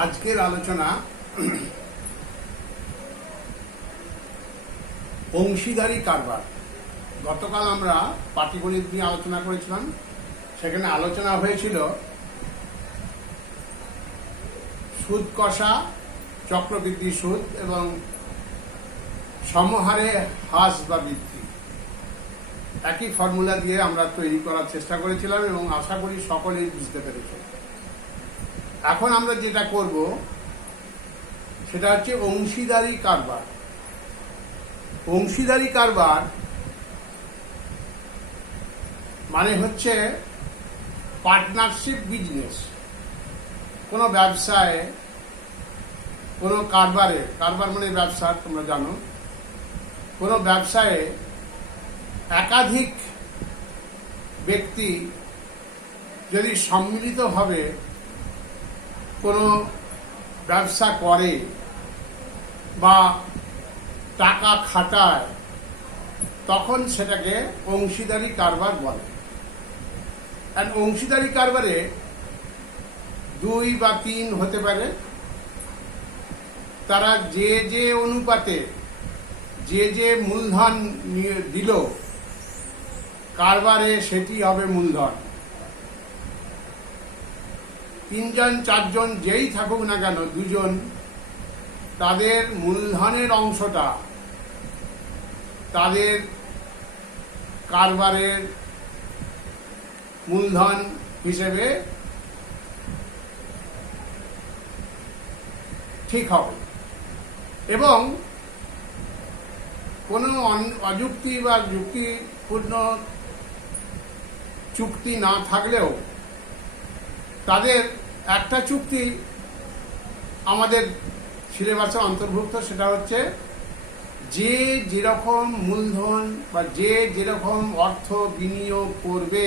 আজকের আলোচনা অংশীদারি কারবার। গতকাল আমরা পাটিগণিত নিয়ে আলোচনা করেছিলাম। সেখানে আলোচনা হয়েছিল সুদ কষা, চক্রবৃদ্ধি সুদ এবং সমহারে হ্রাস বা বৃদ্ধি। একই ফর্মুলা দিয়ে আমরা তৈরি করার চেষ্টা করেছিলাম এবং আশা করি সকলেই বুঝতে পেরেছে। এখন আমরা যেটা করব সেটা হচ্ছে অংশীদারি কারবার। অংশীদারি কারবার মানে হচ্ছে পার্টনারশিপ বিজনেস। কোনো ব্যবসায়, কোনো কারবার মানে ব্যবসা, তোমরা জানো, কোনো ব্যবসায়ে একাধিক ব্যক্তি যদি সম্মিলিতভাবে কোনো ব্যবসা করে বা টাকা খাটায়, তখন সেটাকে অংশীদারি কারবার বলে। আর অংশীদারি কারবারে 2 বা 3 হতে পারে। তারা যে অনুপাতে যে মূলধন দিল কারবারে, সেটি হবে মূলধন। 3 জন 4 জন যেই থাকুক না কেন, 2 জন, তাদের মূলধনের অংশটা তাদের কারবারের মূলধন হিসেবে ঠিক হবে। এবং কোনো অযুক্তি বা যুক্তিপূর্ণ চুক্তি না থাকলেও তাদের একটা চুক্তি আমাদের সিলেবাসে অন্তর্ভুক্ত, সেটা হচ্ছে যে যেরকম মূলধন বা যে যেরকম অর্থ বিনিয়োগ করবে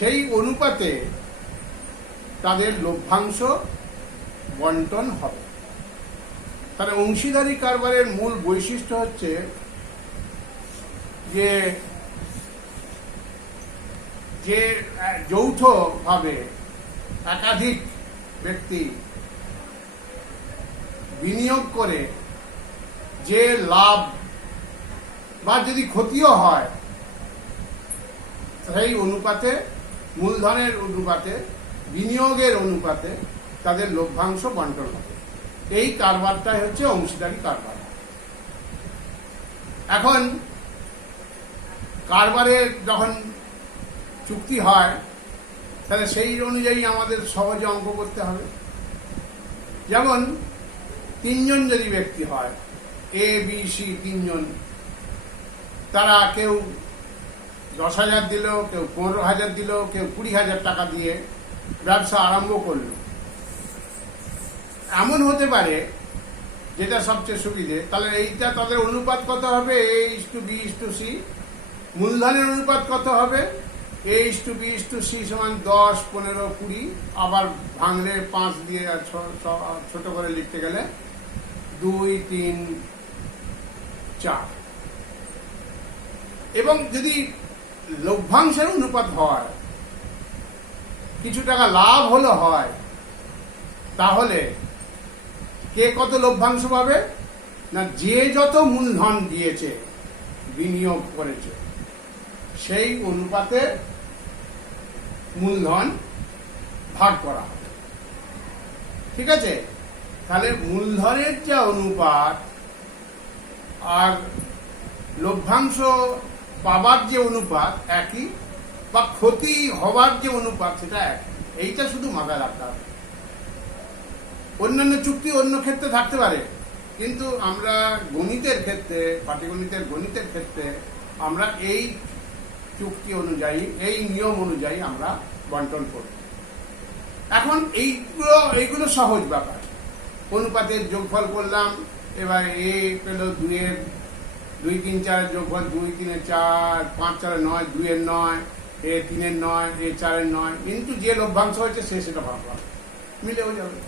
সেই অনুপাতে তাদের লভ্যাংশ বন্টন হবে। তাহলে অংশীদারি কারবারের মূল বৈশিষ্ট্য হচ্ছে যে যৌথভাবে একাধিক ব্যক্তি বিনিয়োগ করে যে লাভ বা যদি ক্ষতিও হয়, সেই অনুপাতে, মূলধনের অনুপাতে, বিনিয়োগের অনুপাতে তাদের লভ্যাংশ বন্টন হবে। এই কারবারটাই হচ্ছে অংশীদারি কারবার। এখন কারবারে যখন চুক্তি হয়, তাহলে সেই অনুযায়ী আমাদের সহজে অঙ্ক করতে হবে। যেমন 3 জন যদি ব্যক্তি হয়, A B C 3 জন, তারা কেউ 10,000 দিল, কেউ 15,000 দিল, কেউ 20,000 টাকা দিয়ে ব্যবসা আরম্ভ করলো। এমন হতে পারে, যেটা সবচেয়ে সুবিধে, তাহলে এইটা তাদের অনুপাত কত হবে? A:B:C। মূলধনের অনুপাত কত হবে? A:B:C সমান 10, 15, 20। আবার ভাঙলে 5 দিয়ে ছোট করে লিখতে গেলে 2, 3, 4। এবং যদি লভ্যাংশের অনুপাত হয়, কিছু টাকা লাভ হলো হয়, তাহলে কে কত লভ্যাংশ পাবে? না, যে যত মূলধন দিয়েছে, বিনিয়োগ করেছে, সেই অনুপাতে মূলধন ভাগ করা হবে। ঠিক আছে? তাহলে মূলধনের যে অনুপাত আর লভ্যাংশ পাবার যে অনুপাত একই, বা ক্ষতি হবার যে অনুপাত সেটা একই। এইটা শুধু মাথায় রাখতে হবে। অন্যান্য চুক্তি অন্য ক্ষেত্রে থাকতে পারে, কিন্তু আমরা গণিতের ক্ষেত্রে, পাটিগণিতের গণিতের ক্ষেত্রে আমরা এই চুক্তি অনুযায়ী, এই নিয়ম অনুযায়ী আমরা বন্টন করব। এখন এইগুলো সহজ ব্যাপার। অনুপাতের যোগফল করলাম, এবার A পেল 2 3 4 যোগফল 2 3 4, 5 4 9, 2 9, A 3 9, A 4 9, কিন্তু যে লভ্যাংশ হয়েছে সেটা ভাববা মিলেও যাবে।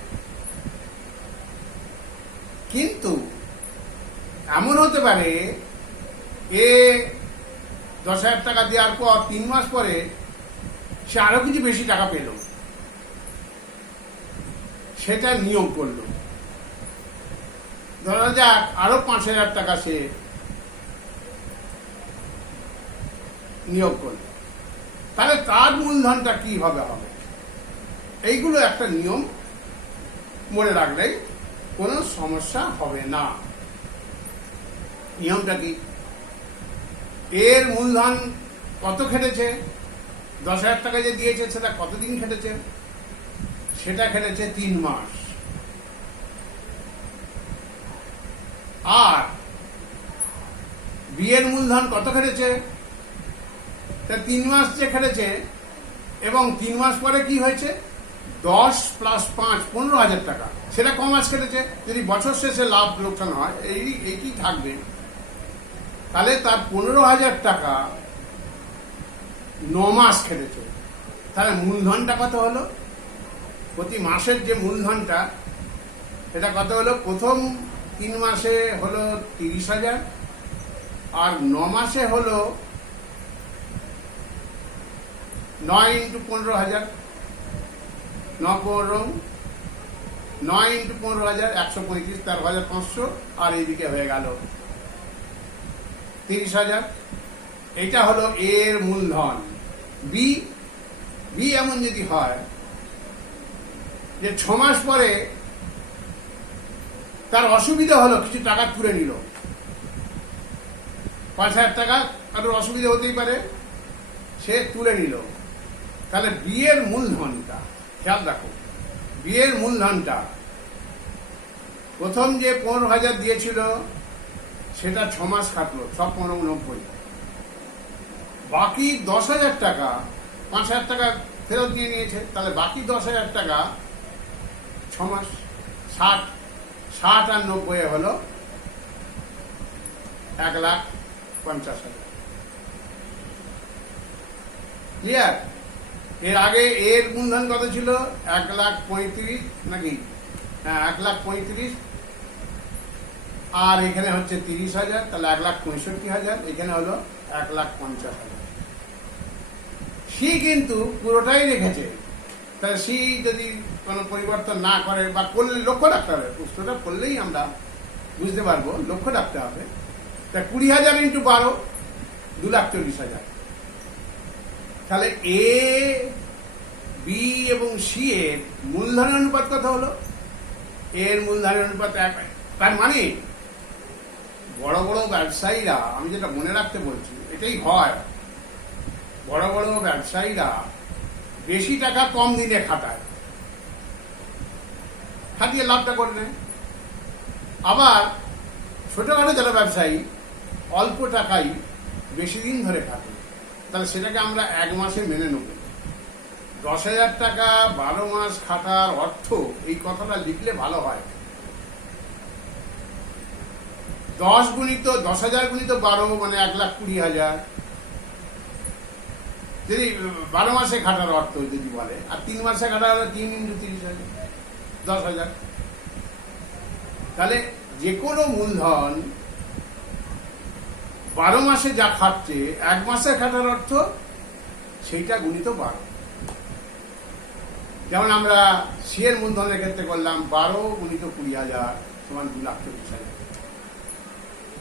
কিন্তু এমন হতে পারে, এ 10,000 টাকা দেওয়ার পর 3 মাস পরে সে আরো কিছু বেশি টাকা পেল, সেটা নিয়োগ করলো। ধরা যাক আরো 5,000 টাকা সে নিয়োগ করলো, তাহলে তার মূলধনটা কিভাবে হবে? এইগুলো একটা নিয়ম মনে রাখলেই কোনো সমস্যা হবে না। নিয়মটা কি? এর মূলধন কত খেটেছে, 10,000 টাকা যে দিয়েছে সেটা কতদিন খেটেছে? সেটা খেটেছে 3 মাস। আর বিয়ের মূলধন কত খেটেছে? 3 মাস যে খেটেছে, এবং 3 মাস পরে কি হয়েছে? 10 + 5 15,000 টাকা। সেটা কম মাস খেটেছে। যদি বছর শেষে লাভ লোকসান হয় এইটি থাকবে, তাহলে তার 15,000 টাকা 9 মাস খেটেছে। তাহলে মূলধনটা কত হলো? প্রতি মাসের যে মূলধনটা, সেটা কত হলো? প্রথম 3 মাসে হলো 30,000, আর 9 মাসে হলো 9 × 15,000, 9 × 15,000 135, 13,500, আর এইদিকে হয়ে গেল 30,000। এটা হলো এর মূলধন। বি এমন যদি হয় যে 6 মাস পরে তার অসুবিধা হলো, কিছু টাকা তুলে নিল, 5,000 টাকা কারোর অসুবিধা হতেই পারে, সে তুলে নিল। তাহলে বিয়ের মূলধনটা খেয়াল রাখো, বিয়ের মূলধনটা প্রথম যে 15,000 দিয়েছিল সেটা 6 মাস খাটলো, 6×15 = 90। বাকি 10,000 টাকা, 5,000 টাকা ফেরত দিয়ে নিয়েছে, তাহলে বাকি 10,000 টাকা 6 মাস, 60 আর 90 হলো 1,50,000। ক্লিয়ার? এর আগে এর মূলধন কত ছিল? 1,35,000 নাকি? হ্যাঁ, 1,35,000, আর এখানে হচ্ছে 30,000, তাহলে 1,65,000। এখানে হলো 1,50,000। সে কিন্তু পুরোটাই রেখেছে। তাহলে সে যদি কোনো পরিবর্তন না করে বা করলে, লক্ষ্য রাখতে হবে, প্রশ্নটা করলেই আমরা বুঝতে পারবো, লক্ষ্য রাখতে হবে। তা 20,000 × 12 2,40,000। তাহলে এ, বি এবং সি এর মূলধনের অনুপাত কত হলো? এর মূলধনের অনুপাত 1। তার মানে বড় বড় ব্যবসায়ীরা, আমি যেটা মনে রাখতে বলছি এটাই হয়, বড় বড় ব্যবসায়ীরা বেশি টাকা কম দিনে খাটায়, খাটিয়ে লাভটা করে নেয়। আবার ছোটখাটো যারা ব্যবসায়ী অল্প টাকাই বেশি দিন ধরে খাটে, তাহলে সেটাকে আমরা 1 মাসে মেনে নেব। 10,000 টাকা 12 মাস খাটার অর্থ, এই কথাটা লিখলে ভালো হয়। 10,000 × 12 মানে 1,20,000। যদি 12 মাসে খাটার অর্থ যদি বলে, আর 3 মাসে খাটা হলো 3 × 30,000, 10,000। তাহলে যে কোনো মূলধন 12 মাসে যা খাটছে, 1 মাসে খাটার অর্থ সেইটা গুণিত 12। যেমন আমরা সি এর মূলধনের ক্ষেত্রে করলাম 12 × 20,000 = 2,40,000।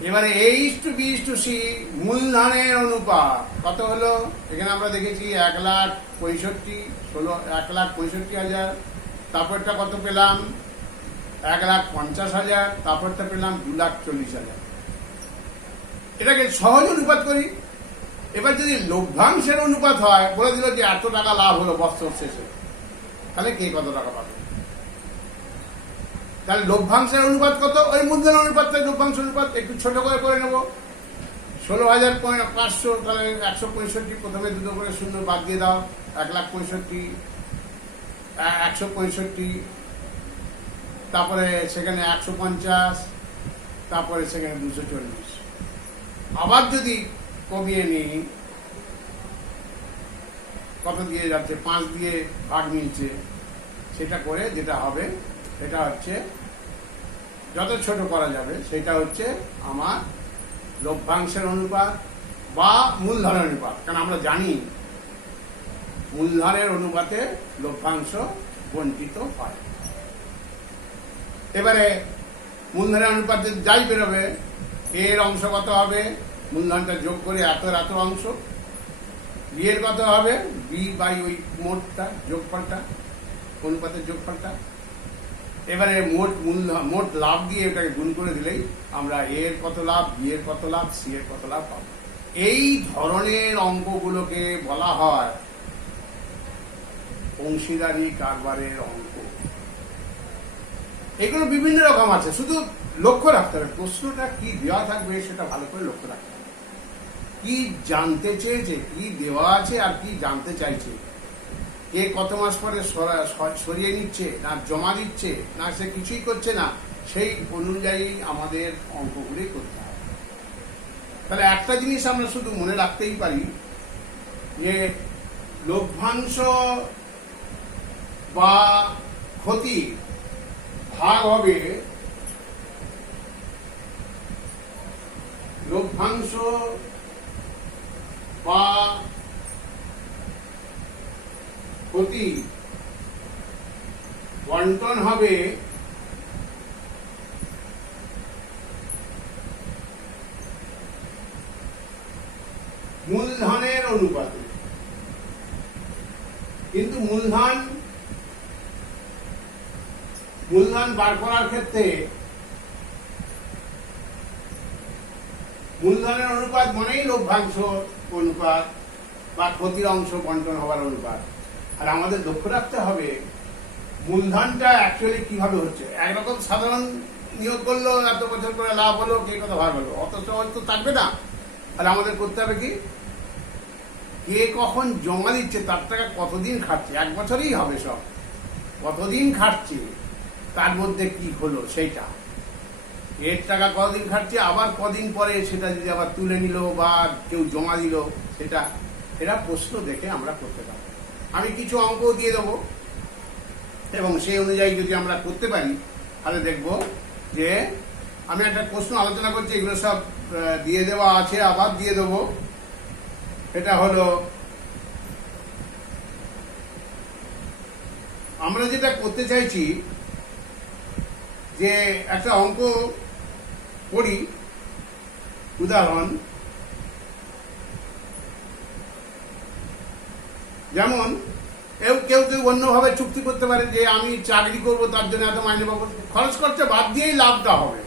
এবারে A:B:C মূলধনের অনুপাত কত হলো? এখানে আমরা দেখেছি 1,65,000, তারপরটা কত পেলাম? 1,50,000, তারপরটা পেলাম 2,40,000। এটাকে সহজ অনুপাত করি। এবার যদি লভ্যাংশের অনুপাত হয়, বলে দিল যে এত টাকা লাভ হলো বছর শেষে, তাহলে কে কত টাকা পাবে? তাহলে লভ্যাংশের অনুপাত কত? ওই মূলধনের অনুপাতটা লভ্যাংশ অনুপাত। একটু ছোট করে নেব, 16,500, তাহলে 165, প্রথমে 2 করে 0 বাদ দিয়ে দাও, 1,65,000, 165, তারপরে সেখানে 150, তারপরে সেখানে 240। আবার যদি কমিয়ে নিই, কত দিয়ে যাচ্ছে? 5 দিয়ে ভাগ মিলছে। সেটা করে যেটা হবে, এটা হচ্ছে যত ছোট করা যাবে, সেটা হচ্ছে আমার লভ্যাংশের অনুপাত বা মূলধনের অনুপাত। কারণ আমরা জানি মূলধনের অনুপাতে লভ্যাংশ বঞ্চিত হয়। এবারে মূলধনের অনুপাতে যাই বেরোবে, এর অংশ কত হবে, মূলধনটা যোগ করে এত এত অংশ, বি এর কত হবে, বি বাই ওই মোটটা যোগফলটা, অনুপাতের যোগফলটা। এবারে মোট লাভ দিয়ে এটাকে গুণ করে দিলেই আমরা এর কত লাভ, বি এর কত লাভ, সি এর কত লাভ পাবো। এই ধরনের অঙ্কগুলোকে বলা হয় অংশীদারি কারবারের অঙ্ক। এগুলো বিভিন্ন রকম আছে, শুধু লক্ষ্য রাখতে হবে প্রশ্নটা কি দেওয়া থাকবে সেটা ভালো করে লক্ষ্য রাখতে হবে। কি জানতে চেয়েছে, কি দেওয়া আছে আর কি জানতে চাইছে, কে কত মাস পরে সরিয়ে নিচ্ছে না জমা দিচ্ছে না সে কিছুই করছে না, সেই অনুযায়ী আমাদের অঙ্কগুলি করতে হবে। তাহলে একটা জিনিস আমরা শুধু মনে রাখতেই পারি যে লভ্যাংশ বা ক্ষতি ভাগ হবে লভ্যাংশ বা ক্ষতি বন্টন হবে মূলধনের অনুপাতে। কিন্তু মূলধন বার করার ক্ষেত্রে মূলধনের অনুপাত মানেই লভ্যাংশ অনুপাত বা ক্ষতির অংশ বন্টন হওয়ার অনুপাত। আর আমাদের লক্ষ্য রাখতে হবে মূলধনটা অ্যাকচুয়ালি কিভাবে হচ্ছে। একরকম সাধারণ নিয়োগ করলো, এত বছর করে লাভ হলো, কে কত ভাগ হলো, অত সহজ তো থাকবে না। আর আমাদের করতে হবে কি, কে কখন জমা দিচ্ছে, তার টাকা কতদিন খাটছে, 1 বছরই হবে সব, কতদিন খাটছে, তার মধ্যে কি হলো সেইটা, এর টাকা কতদিন খাটছে, আবার কদিন পরে সেটা যদি আবার তুলে নিল বা কেউ জমা দিল, সেটা এরা প্রশ্ন দেখে আমরা করতে পারবো। আমি কিছু অঙ্ক দিয়ে দেবো এবং সেই অনুযায়ী যদি আমরা করতে পারি তাহলে দেখব যে আমি একটা প্রশ্ন আলোচনা করছি, এগুলো সব দিয়ে দেওয়া আছে, আবার দিয়ে দেবো। এটা হলো আমরা যেটা করতে চাইছি যে একটা অঙ্ক করি, উদাহরণ যেমন কেউ অন্যভাবে চুক্তি করতে পারে যে আমি চাকরি করব, তার জন্য এত মাইনে পাবো, খরচ খরচা বাদ দিয়েই লাভটা হবে।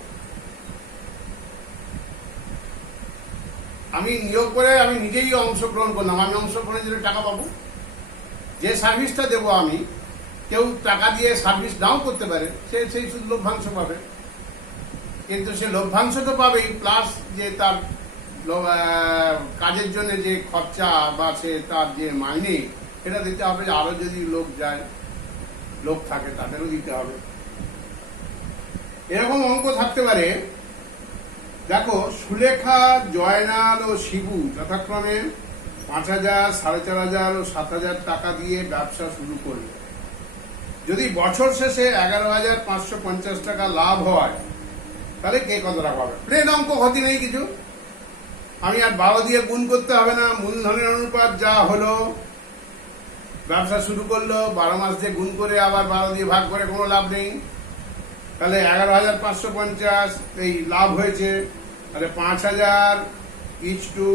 আমি নিয়োগ করে আমি নিজেই অংশগ্রহণ করলাম, আমি অংশগ্রহণের জন্য টাকা পাবো, যে সার্ভিসটা দেবো আমি, কেউ টাকা দিয়ে সার্ভিস নাও করতে পারে, সেই শুধু লভ্যাংশ পাবে। কিন্তু সে লভ্যাংশ তো পাবেই, প্লাস যে তার কাজের জন্য যে খরচা বা সে তার যে মাইনে সেটা দিতে হবে। আরো যদি লোক থাকে তাদেরও দিতে হবে। এরকম অঙ্ক থাকতে পারে, দেখো সুলেখা, জয়নাল ও শিবু যথাক্রমে 5,000, 4,500 ও 7,000 টাকা দিয়ে ব্যবসা শুরু করল। যদি বছর শেষে 11,550 টাকা লাভ হয় তাহলে কে কত টাকা পাবে। প্লেন অঙ্ক, ক্ষতি নেই কিছু, আমি আর 12 দিয়ে গুণ করতে হবে না। মূলধনের অনুপাত যা হলো, ব্যবসা শুরু করলো, 12 মাস দিয়ে গুণ করে আবার 12 দিয়ে ভাগ করে কোনো লাভ নেই। তাহলে 11,550 এই লাভ হয়েছে, তাহলে 5,000 ইস্টু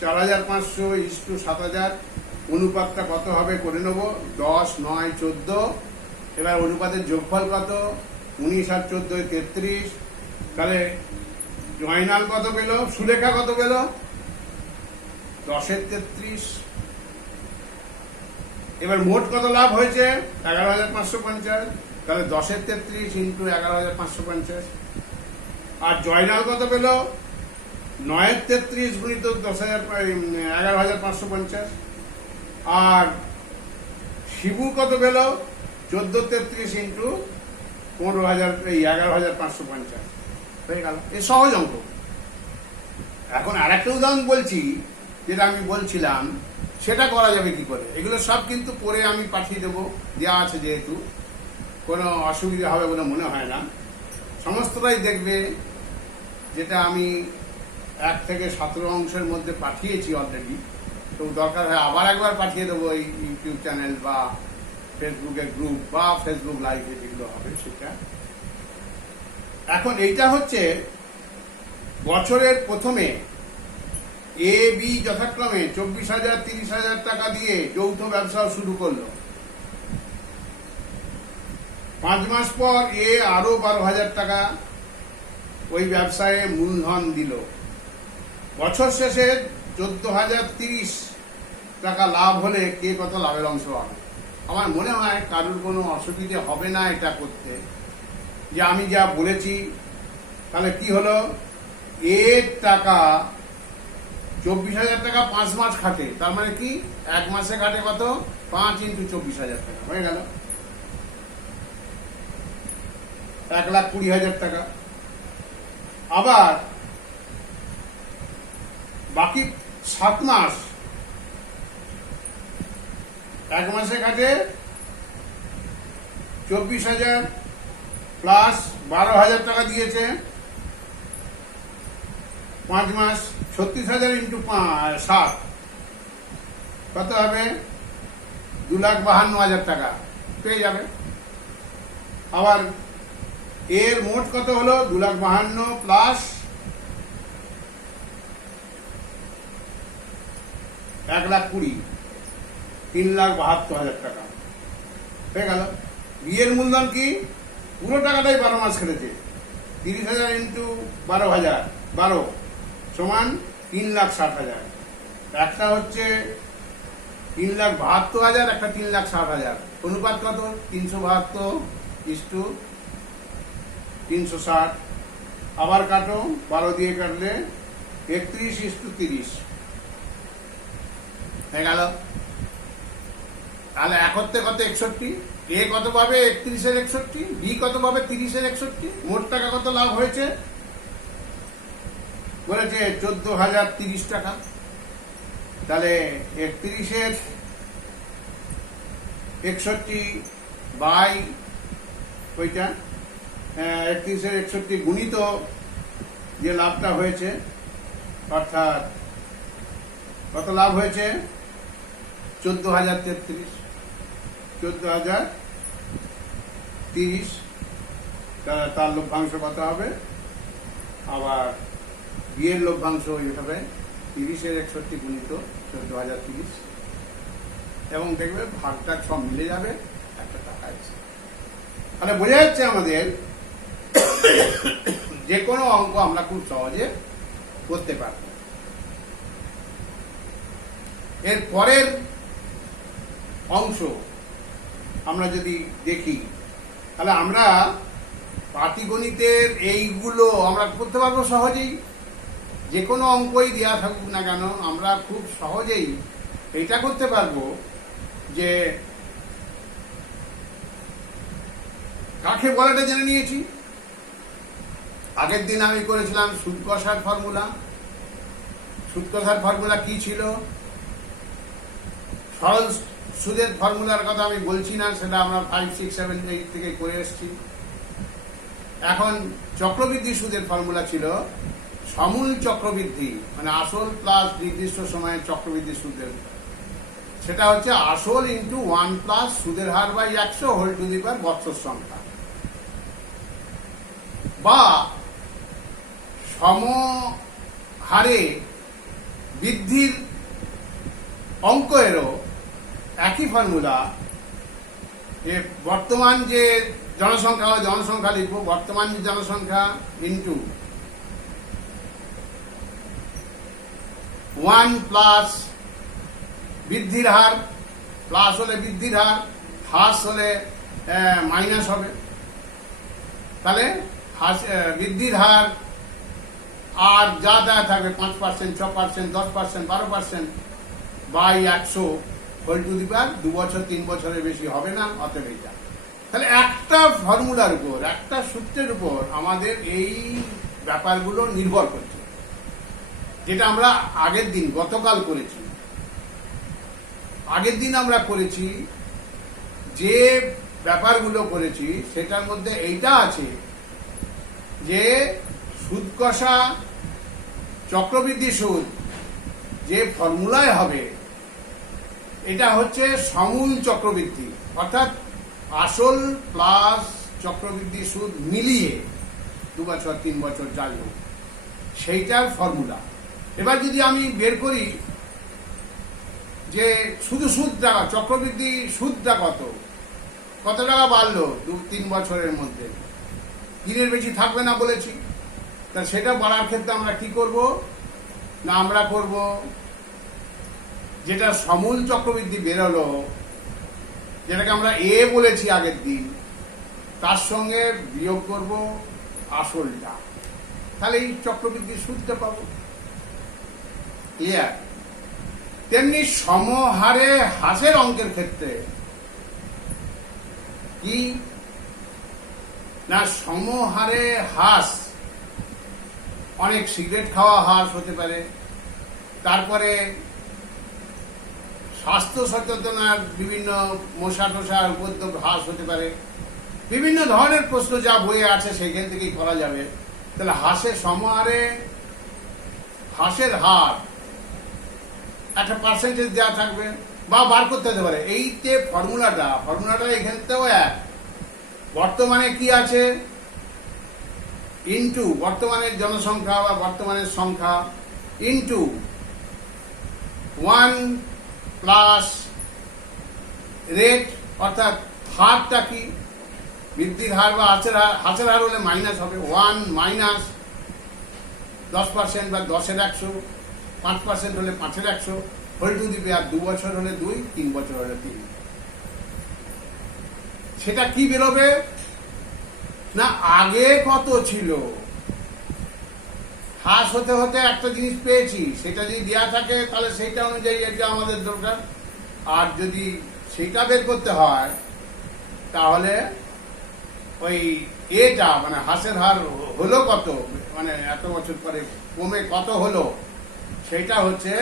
4,500 ইস্টু 7,000, অনুপাতটা কত হবে করে নেব, 10, 9, 14। এবার অনুপাতের যোগফল কত, 19 আর 14 33। তাহলে জয়নাল কত পেল, সুলেখা কত পেল, 10 এর 33। এবার মোট কত লাভ হয়েছে, 11,550, তাহলে 10 এর 33 ইন্টু 11,550। আর জয়নাল কত পেল, 9 এর 33 গুণিত 11,550। আর শিবু কত পেল, 1433 ইন্টু 11,550 হয়ে গেল। এ সহজ অঙ্ক। এখন আর একটা উদাহরণ বলছি, যেটা আমি বলছিলাম সেটা করা যাবে কি করে। এগুলো সব কিন্তু পরে আমি পাঠিয়ে দেবো, দেওয়া আছে, যেহেতু কোনো অসুবিধা হবে বলে মনে হয় না। সমস্তটাই দেখবে, যেটা আমি 1 থেকে 17 অংশের মধ্যে পাঠিয়েছি অলরেডি, তো দরকার হয় আবার একবার পাঠিয়ে দেবো এই ইউটিউব চ্যানেল বা ফেসবুকের গ্রুপ বা ফেসবুক লাইভে যেগুলো হবে সেটা। এখন এইটা হচ্ছে বছরের প্রথমে এ বি যথাক্রমে 24,000 30,000 টাকা দিয়ে যৌথ ব্যবসাও শুরু করলো। 5 মাস পর এ আরো 12,000 টাকা ওই ব্যবসায় মূলধন দিল। বছর শেষে 14,030 টাকা লাভ হলে কে কত লাভের অংশ হবে? আমার মনে হয় কারোর কোনো অসুবিধে হবে না এটা করতে, যে আমি যা বলেছি। তাহলে কি হলো, এর টাকা 24,000 টাকা 5 মাস খাটে, তার মানে কি 1 মাসে খাটে কত? 5 × 24,000 টাকা হয়ে গেল 1,20,000 টাকা। আবার বাকি 7 মাস 1 মাসে খাটে 24,000 প্লাস 12,000 টাকা দিয়েছে 5 মাস, 36,000 × 7 কত হবে? 2,52,000 টাকা পেয়ে যাবে। আবার এর মোট কত হলো? 2,52,000 প্লাস 1,20,000 3,72,000 টাকা হয়ে গেল। বিয়ের মূলধন কি? পুরো টাকাটাই 12 মাস খেটেছে। 30,000 × 12,000 12 সমান 3,60,000। একটা হচ্ছে 3,72,000, একটা 3,60,000। অনুপাত কত? 372:360। আবার কাটো, 12 দিয়ে কাটলে 31:30 হয়ে গেল। তাহলে একত্রে কত? 61। এ কত পাবে? 31-এর 61। বি কত পাবে? 30-এর 61। মোট টাকা কত লাভ হয়েছে? বলেছে 14,030 টাকা। তাহলে 31-এর 61 বাই ওইটা 31-এর 61 গুণিত যে লাভটা হয়েছে, অর্থাৎ কত লাভ হয়েছে? 14,033। 14,030 তার লভ্যাংশ কত হবে? আবার বিয়ের লভ্যাংশ হবে 30-এর 61 গুণিত 14,030 এবং দেখবে ভাগটা সব মিলে যাবে, একটা টাকা আছে। তাহলে বোঝা যাচ্ছে আমাদের যে কোনো অঙ্ক আমরা খুব সহজে করতে পারব। এর পরের অংশ আমরা যদি দেখি, তাহলে আমরা পাটিগণিতের এইগুলো আমরা করতে পারবো সহজেই। যে কোনো অঙ্কই দেওয়া থাকুক না কেন, আমরা খুব সহজেই এটা করতে পারবো যে কাকে বলাটা জেনে নিয়েছি। আগের দিন আমি করেছিলাম সুদ কষার ফর্মুলা। সুদ কষার ফর্মুলা কি ছিল? সরল সুদের ফর্মুলার কথা আমি বলছি না, সেটা আমরা 5, 6, 7, 8 থেকে করে এসেছি। এখন চক্রবৃদ্ধি সুদের ফর্মুলা ছিল সমূল চক্রবৃদ্ধি, মানে আসল প্লাস নির্দিষ্ট সময়ের চক্রবৃদ্ধি সুদের, সেটা হচ্ছে আসল ইন্টু 1 প্লাস সুদের her by 100 whole to the পাওয়ার বৎসর সংখ্যা, বা সমহারে বৃদ্ধির অঙ্কেরও একই ফর্মুলা। যে বর্তমান যে জনসংখ্যা লিখবো, বর্তমান জনসংখ্যা ইন্টু 1 প্লাস বৃদ্ধির হার, প্লাস হলে বৃদ্ধির হার, হ্রাস হলে মাইনাস হবে। তাহলে বৃদ্ধির হার আর যা যা থাকবে 5%, 6%, 10%, 12% বাই 100 হোল টু দি পাওয়ার 2 বছর 3 বছরের বেশি হবে না, অতএব এটা। তাহলে একটা ফর্মুলার উপর, একটা সূত্রের উপর আমাদের এই ব্যাপারগুলো নির্ভর করছে, যেটা আমরা আগের দিন গতকাল করেছি। আগের দিন আমরা করেছি যে ব্যাপারগুলো করেছি সেটার মধ্যে এইটা আছে যে সুদ কষা চক্রবৃদ্ধি সুদ যে ফর্মুলায় হবে এটা হচ্ছে সমূল চক্রবৃদ্ধি, অর্থাৎ আসল প্লাস চক্রবৃদ্ধি সুদ মিলিয়ে 2 বছর 3 বছর যাই হোক, সেইটার ফর্মুলা। এবার যদি আমি বের করি যে শুধু সুদটা, চক্রবৃদ্ধি সুদটা কত টাকা বাড়লো 2-3 বছরের মধ্যে, দিনের বেশি থাকবে না বলেছি। তা সেটা বাড়ার ক্ষেত্রে আমরা কি করব না, আমরা করব যেটা সমূল চক্রবৃদ্ধি বেরোলো, যেটাকে আমরা এ বলেছি আগের দিন, তার সঙ্গে বিয়োগ করব আসলটা, তাহলে এই চক্রবৃদ্ধির সুদটা পাবো। ক্লিয়ার? তেমনি সমহারে হ্রাসের অঙ্কের ক্ষেত্রে কি না, সমহারে হ্রাস, অনেক সিগারেট খাওয়া হ্রাস হতে পারে, তারপরে স্বাস্থ্য সচেতনার বিভিন্ন মশা টশার উপদ্রব হ্রাস হতে পারে, বিভিন্ন ধরনের প্রশ্ন যা বইয়ে আছে সেখান থেকেই করা যাবে। তাহলে হ্রাসের সমহারে হ্রাসের হার একটা পার্সেন্টেজ দেওয়া থাকবে বা বার করতে হতে পারে। এই যে ফর্মুলাটা এখান থেকেও এক, বর্তমানে কি আছে ইন্টু বর্তমানের জনসংখ্যা বা বর্তমানের সংখ্যা ইন্টু 1 প্লাস রেট, অর্থাৎ হারটা কি, বৃদ্ধির হার বা হ্রাসের হার হলে মাইনাস হবে 1 মাইনাস 10% বা 10-এর 100, 5% হলে 5-এর 100 হোল টু দি পাওয়ার 2 বছর হলে 2, 3 বছর হলে 3। সেটা কি বেরোবে না, আগে কত ছিল, হ্রাস হতে হতে একটা জিনিস পেয়েছি, সেটা যদি দেওয়া থাকে তাহলে সেইটা অনুযায়ী এটা আমাদের দরকার। আর যদি সেটা বের করতে হয় তাহলে ওই এটা মানে হ্রাসের হার হলো কত, মানে এত বছর পরে কমে কত হলো, সেইটা হচ্ছে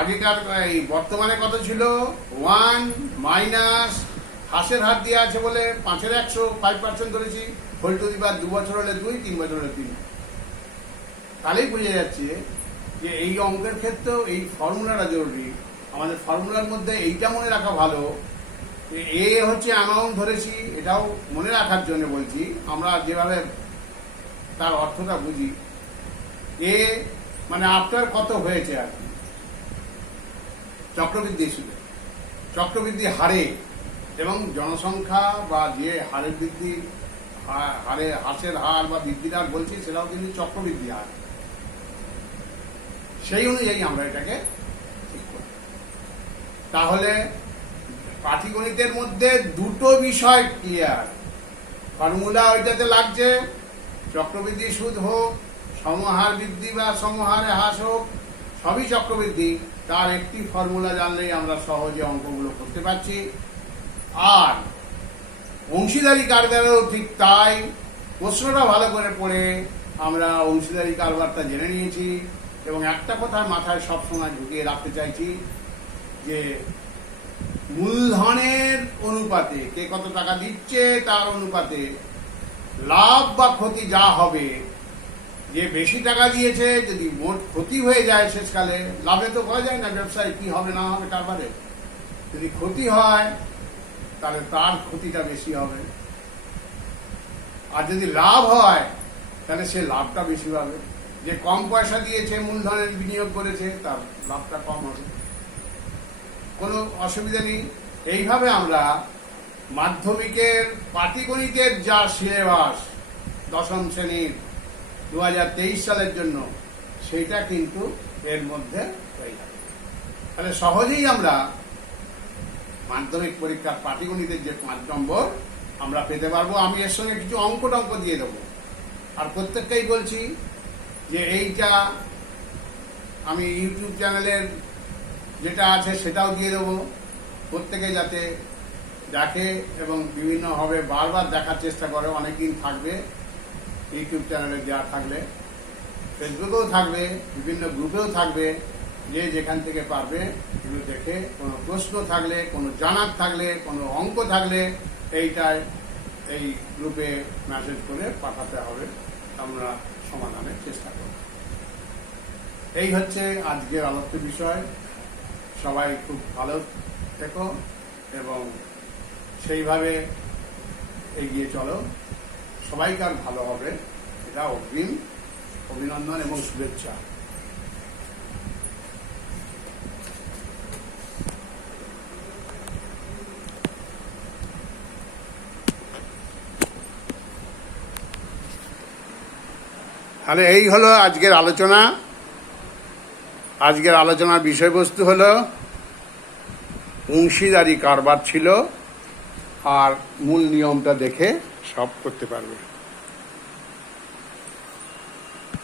আগেকার এই বর্তমানে কত ছিল 1 মাইনাস হ্রাসের হার দিয়ে আছে বলে 5-এর 100, 5% ধরেছি, হোল টু দি পাওয়ার 2 বছর হলে 2, 3 বছর হলে 3। তাহলেই বোঝা যাচ্ছে যে এই অঙ্কের ক্ষেত্রেও এই ফর্মুলাটা জরুরি। আমাদের ফর্মুলার মধ্যে এইটা মনে রাখা ভালো, এ হচ্ছে অ্যামাউন্ট ধরেছি, এটাও মনে রাখার জন্য বলছি, আমরা যেভাবে তার অর্থটা বুঝি, এ মানে আফটার কত হয়েছে আর কি, চক্রবৃদ্ধি হিসেবে, চক্রবৃদ্ধি হারে এবং জনসংখ্যা বা যে হারের বৃদ্ধি, হারে হ্রাসের হার বা বৃদ্ধির হার বলছি, সেটাও কিন্তু চক্রবৃদ্ধি হার। সেই অনুযায়ী আমরা এটাকে ঠিক করি। তাহলে পাটিগণিতের মধ্যে দুটো বিষয় ক্লিয়ার, ফর্মুলা ওইটাতে লাগছে, চক্রবৃদ্ধি সুদ হোক, সমহার বৃদ্ধি বা সমহারে হ্রাস হোক, সবই চক্রবৃদ্ধি। তার একটি ফর্মুলা জানলেই আমরা সহজে অঙ্কগুলো করতে পারছি। আর অংশীদারি কারবারেও ঠিক তাই, প্রশ্নটা ভালো করে পড়ে আমরা অংশীদারি কারবারটা জেনে নিয়েছি। এবং একটা কথা মাথায় সবসময় ঢুকিয়ে রাখতে চাইছি যে মূলধনের অনুপাতে, কে কত টাকা দিচ্ছে তার অনুপাতে লাভ বা ক্ষতি যা হবে, যে বেশি টাকা দিয়েছে যদি মোট ক্ষতি হয়ে যায় শেষকালে, লাভে তো করা যায় না ব্যবসায় কি হবে না হবে কারবারে, যদি ক্ষতি হয় তাহলে তার ক্ষতিটা বেশি হবে, আর যদি লাভ হয় তাহলে সে লাভটা বেশি পাবে। যে কম পয়সা দিয়েছে, মূলধনের বিনিয়োগ করেছে, তার লাভটা কম হবে, কোনো অসুবিধা নেই। এইভাবে আমরা মাধ্যমিকের পাটিগণিতের যা সিলেবাস 10ম শ্রেণীর 2023 সালের জন্য, সেইটা কিন্তু এর মধ্যে হয়ে যাবে। তাহলে সহজেই আমরা মাধ্যমিক পরীক্ষার পাটিগণিতের যে 5 নম্বর আমরা পেতে পারবো। আমি এর সঙ্গে কিছু অঙ্ক দিয়ে দেবো। আর প্রত্যেককেই বলছি যে এইটা আমি ইউটিউব চ্যানেলের যেটা আছে সেটাও দিয়ে দেবো, প্রত্যেকে যাতে দেখে এবং বিভিন্নভাবে বারবার দেখার চেষ্টা করে। অনেকদিন থাকবে ইউটিউব চ্যানেলে দেওয়া থাকলে, ফেসবুকেও থাকবে, বিভিন্ন গ্রুপেও থাকবে, যে যেখান থেকে পারবে এগুলো দেখে কোনো প্রশ্ন থাকলে, কোনো জানার থাকলে, কোনো অঙ্ক থাকলে এইটাই এই গ্রুপে মেসেজ করে পাঠাতে হবে, আমরা সমাধানের চেষ্টা করব। এই হচ্ছে আজকের আলোচ্য বিষয়। সবাই খুব ভালো থেকো এবং সেইভাবে এগিয়ে চলো। সবাইকার ভালো হবে, এটা অগ্রিম অভিনন্দন এবং শুভেচ্ছা। তাহলে এই হলো আজকের আলোচনা। আজকের আলোচনার বিষয়বস্তু হলো অংশীদারি কারবার ছিল, আর মূল নিয়মটা দেখে সব করতে পারবে।